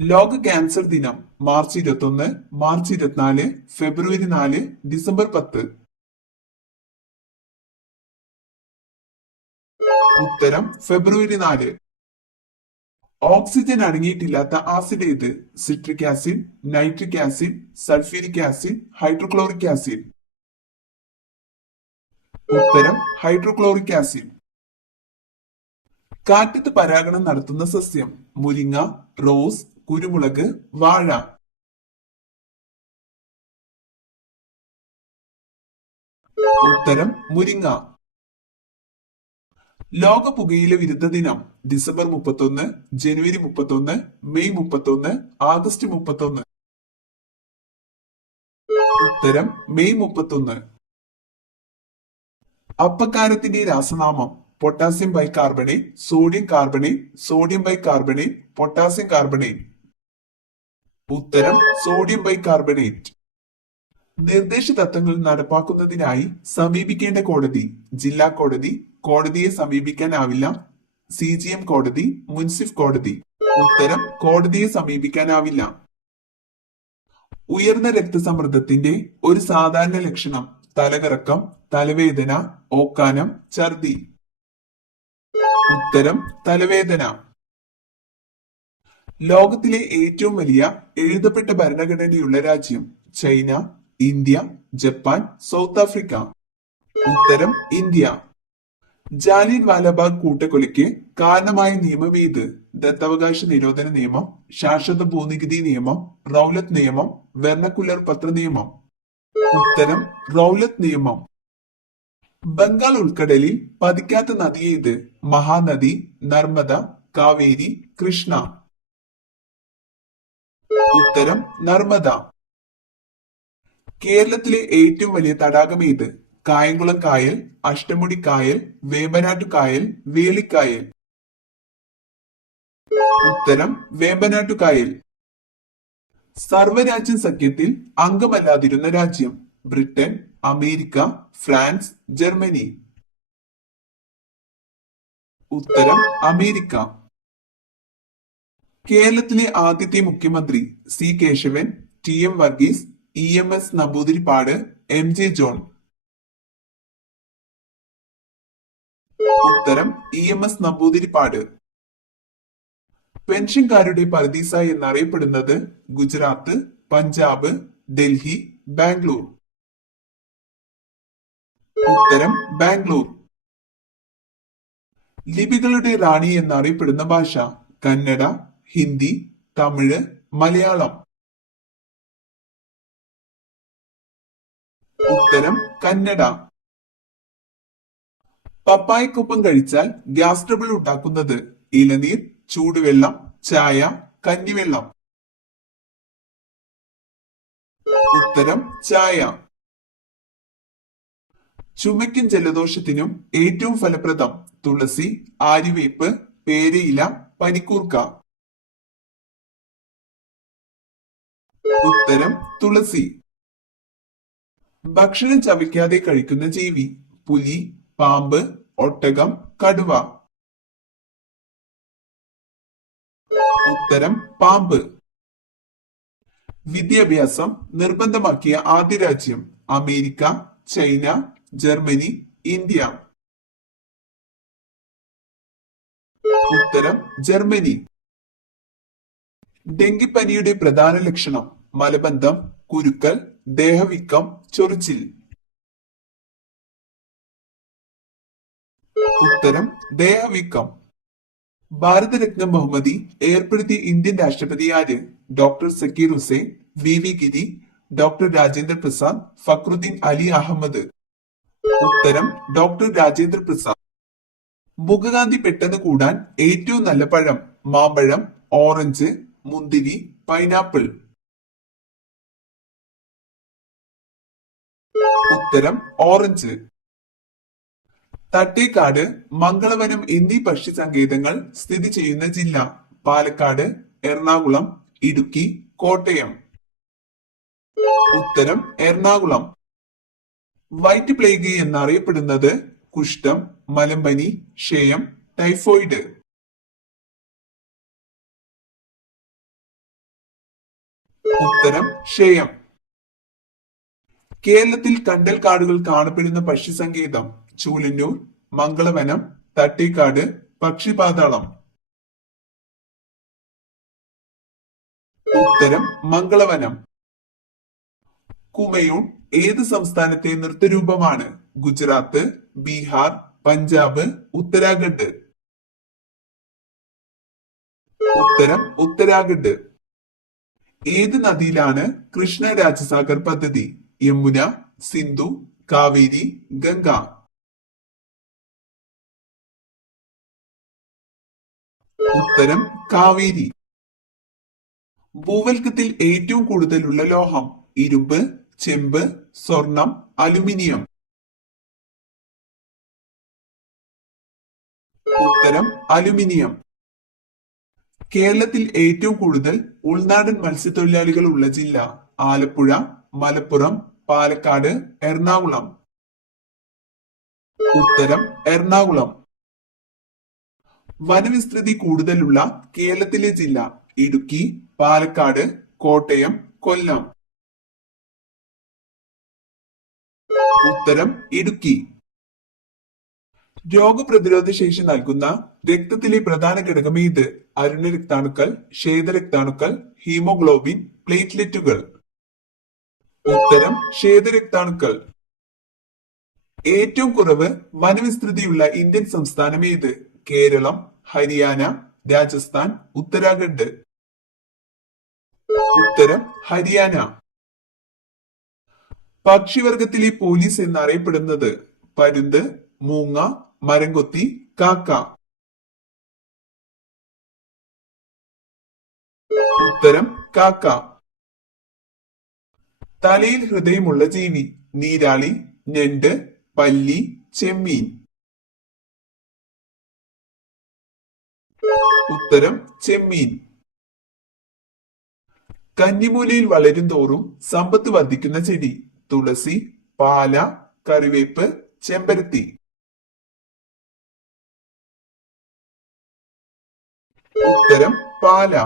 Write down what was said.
ലോക ക്യാൻസർ ദിനം March 21, March 24, ഫെബ്രുവരി 4, December 10. ഉത്തരം ഫെബ്രുവരി 4. ഓക്സിജൻ അടങ്ങിയിട്ടില്ലാത്ത ആസിഡ് ഏത്? Citric acid, nitric acid, sulphuric acid, hydrochloric acid. ഉത്തരം ഹൈഡ്രോക്ലോറിക് ആസിഡ്. കാറ്റത്ത് പരാഗണം നടത്തുന്ന സസ്യം? മുരിങ്ങ, റോസ്, കുരുമുളക്, വാഴ. ഉത്തരം മുരിങ്ങ. ലോക പുകയില വിരുദ്ധ ദിനം ഡിസംബർ 31, ജനുവരി 31, മെയ് 31, ആഗസ്റ്റ് 31. ഉത്തരം മെയ് 31. അപ്പക്കാരത്തിന്റെ രാസനാമം? Potassium bicarbonate, sodium carbonate, sodium bicarbonate, potassium carbonate. ഉത്തരം സോഡിയം ബൈകാർബണേറ്റ്. നിർദ്ദേശ തത്വങ്ങൾ നടപ്പാക്കുന്നതിനായി സമീപിക്കേണ്ട കോടതി? ജില്ലാ കോടതി, കോടതിയെ സമീപിക്കാനാവില്ല, CGM കോടതി, മുൻസിഫ് കോടതി. ഉത്തരം കോടതിയെ സമീപിക്കാനാവില്ല. ഉയർന്ന രക്തസമ്മർദ്ദത്തിന്റെ ഒരു സാധാരണ ലക്ഷണം? തലകറക്കം, തലവേദന, ഓക്കാനം, ഛർദി. ഉത്തരം തലവേദന. ലോകത്തിലെ ഏറ്റവും വലിയ എഴുതപ്പെട്ട ഭരണഘടനയുള്ള രാജ്യം? China, India, Japan, south Africa. ഉത്തരം ഇന്ത്യ. ജാലിയൻ വാലാബാഗ് കൂട്ടക്കൊലയ്ക്ക് കാരണമായ നിയമം ഏത്? ദത്തവകാശ നിരോധന നിയമം, ശാശ്വത ഭൂനികുതി നിയമം, റൗലത്ത് നിയമം, വെർണക്കുലർ പത്ര നിയമം. ഉത്തരം റൗലത്ത് നിയമം. ബംഗാൾ ഉൾക്കടലിൽ പതിക്കാത്ത നദി ഏത്? മഹാനദി, നർമ്മദ, കാവേരി, കൃഷ്ണ. ഉത്തരം നർമ്മദ. കേരളത്തിലെ ഏറ്റവും വലിയ തടാകം ഏത്? കായംകുളം കായൽ, അഷ്ടമുടി കായൽ, വേമ്പനാട്ടു കായൽ, വേളിക്കായൽ. ഉത്തരം വേമ്പനാട്ടു കായൽ. സർവ്വരാജ്യ സഖ്യത്തിൽ അംഗമല്ലാതിരുന്ന രാജ്യം? Britain, America, France, Germany. ഉത്തരം അമേരിക്ക. കേരളത്തിലെ ആദ്യത്തെ മുഖ്യമന്ത്രി? C Keshavan, TM Varghese, EMS Namboodiripad, MJ John. ഉത്തരം EMS നമ്പൂതിരിപ്പാട്. പെൻഷൻകാരുടെ പർദീസ എന്നറിയപ്പെടുന്നത്? ഗുജറാത്ത്, പഞ്ചാബ്, ഡൽഹി, ബാംഗ്ലൂർ. ഉത്തരം ബാംഗ്ലൂർ. ലിപികളുടെ റാണി എന്നറിയപ്പെടുന്ന ഭാഷ? കന്നഡ, ഹിന്ദി, തമിഴ്, മലയാളം. ഉത്തരം കന്നഡ. പപ്പായക്കൊപ്പം കഴിച്ചാൽ ഗ്യാസ് ട്രബിൾ ഉണ്ടാക്കുന്നത്? ഇളനീർ, ചൂടുവെള്ളം, ചായ, കഞ്ഞിവെള്ളം. ഉത്തരം ചായ. ചുമയ്ക്കും ജലദോഷത്തിനും ഏറ്റവും ഫലപ്രദം? തുളസി, ആര്യവേപ്പ്, പേരയില, പനിക്കൂർക്ക. ഉത്തരം തുളസി. ഭക്ഷണം ചവയ്ക്കാതെ കഴിക്കുന്ന ജീവി? പുലി, പാമ്പ്, ഒട്ടകം, കടുവ. ഉത്തരം പാമ്പ്. വിദ്യാഭ്യാസം നിർബന്ധമാക്കിയ ആദ്യ രാജ്യം? America, China, Germany, India. ഉത്തരം ജർമ്മനി. ഡെങ്കിപ്പനിയുടെ പ്രധാന ലക്ഷണം? മലബന്ധം, കുരുക്കൽ, ദേഹവീക്കം, ചൊറിച്ചിൽ. ഉത്തരം ദേഹവീക്കം. ഭാരതരത്ന ബഹുമതി ഏർപ്പെടുത്തിയ ഇന്ത്യൻ രാഷ്ട്രപതി ആര്? ഡോക്ടർ സക്കീർ ഹുസൈൻ, VV ഗിരി, ഡോക്ടർ രാജേന്ദ്ര പ്രസാദ്, ഫക്രുദ്ദീൻ അലി അഹമ്മദ്. ഉത്തരം ഡോക്ടർ രാജേന്ദ്ര പ്രസാദ്. മുഖകാന്തി പെട്ടെന്ന് കൂടാൻ ഏറ്റവും നല്ല പഴം? മാമ്പഴം, ഓറഞ്ച്, മുന്തിരി, പൈനാപ്പിൾ. ഉത്തരം ഓറഞ്ച്. തട്ടേക്കാട്, മംഗളവനം എന്നീ പക്ഷി സങ്കേതങ്ങൾ സ്ഥിതി ചെയ്യുന്ന ജില്ല? പാലക്കാട്, എറണാകുളം, ഇടുക്കി, കോട്ടയം. ഉത്തരം എറണാകുളം. വൈറ്റ് പ്ലേഗ് എന്നറിയപ്പെടുന്നത്? കുഷ്ഠം, മലമ്പനി, ക്ഷയം, ടൈഫോയിഡ്. ഉത്തരം ക്ഷയം. കേരളത്തിൽ കണ്ടൽക്കാടുകൾ കാണപ്പെടുന്ന പക്ഷി സങ്കേതം ചൂലന്നൂർ, മംഗളവനം, തട്ടേക്കാട്, പക്ഷിപാതാളം. ഉത്തരം മംഗളവനം. കുമയൂൺ ഏത് സംസ്ഥാനത്തെ നൃത്തരൂപമാണ്? ഗുജറാത്ത്, ബീഹാർ, പഞ്ചാബ്, ഉത്തരാഖണ്ഡ്. ഉത്തരം ഉത്തരാഖണ്ഡ്. ഏത് നദിയിലാണ് കൃഷ്ണ രാജസാഗർ പദ്ധതി? യമുന, സിന്ധു, കാവേരി, ഗംഗ. ഉത്തരം കാവേരി. ഭൂവൽക്കത്തിൽ ഏറ്റവും കൂടുതലുള്ള ലോഹം? ഇരുമ്പ്, ചെമ്പ്, സ്വർണം, അലുമിനിയം. ഉത്തരം അലുമിനിയം. കേരളത്തിൽ ഏറ്റവും കൂടുതൽ ഉൾനാടൻ മത്സ്യത്തൊഴിലാളികൾ ഉള്ള ജില്ല? ആലപ്പുഴ, മലപ്പുറം, പാലക്കാട്, എറണാകുളം. ഉത്തരം എറണാകുളം. വനവിസ്തൃതി കൂടുതലുള്ള കേരളത്തിലെ ജില്ല? ഇടുക്കി, പാലക്കാട്, കോട്ടയം, കൊല്ലം. ഉത്തരം ഇടുക്കി. രോഗപ്രതിരോധ ശേഷി നൽകുന്ന രക്തത്തിലെ പ്രധാന ഘടകം ഏത്? അരുണരക്താണുക്കൾ, ശ്വേതരക്താണുക്കൾ, ഹീമോഗ്ലോബിൻ, പ്ലേറ്റ്ലെറ്റുകൾ. ഉത്തരം ശ്വേതരക്താണുക്കൾ. ഏറ്റവും കുറവ് വനവിസ്തൃതിയുള്ള ഇന്ത്യൻ സംസ്ഥാനം ഏത്? കേരളം, ഹരിയാന, രാജസ്ഥാൻ, ഉത്തരാഖണ്ഡ്. ഉത്തരം ഹരിയാന. പക്ഷിവർഗത്തിലെ പോലീസ് എന്നറിയപ്പെടുന്നത്? പരുന്ത്, മൂങ്ങ, മരംകൊത്തി, കാക്ക. ഉത്തരം കാക്ക. തലയിൽ ഹൃദയമുള്ള ജീവി? നീരാളി, ഞണ്ട്, പല്ലി, ചെമ്മീൻ. ഉത്തരം ചെമ്മീൻ. കന്നിമൂലയിൽ വളരും തോറും സമ്പത്ത് വർദ്ധിക്കുന്ന ചെടി? തുളസി, പാല, കറിവേപ്പ്, ചെമ്പരത്തി. ഉത്തരം പാല.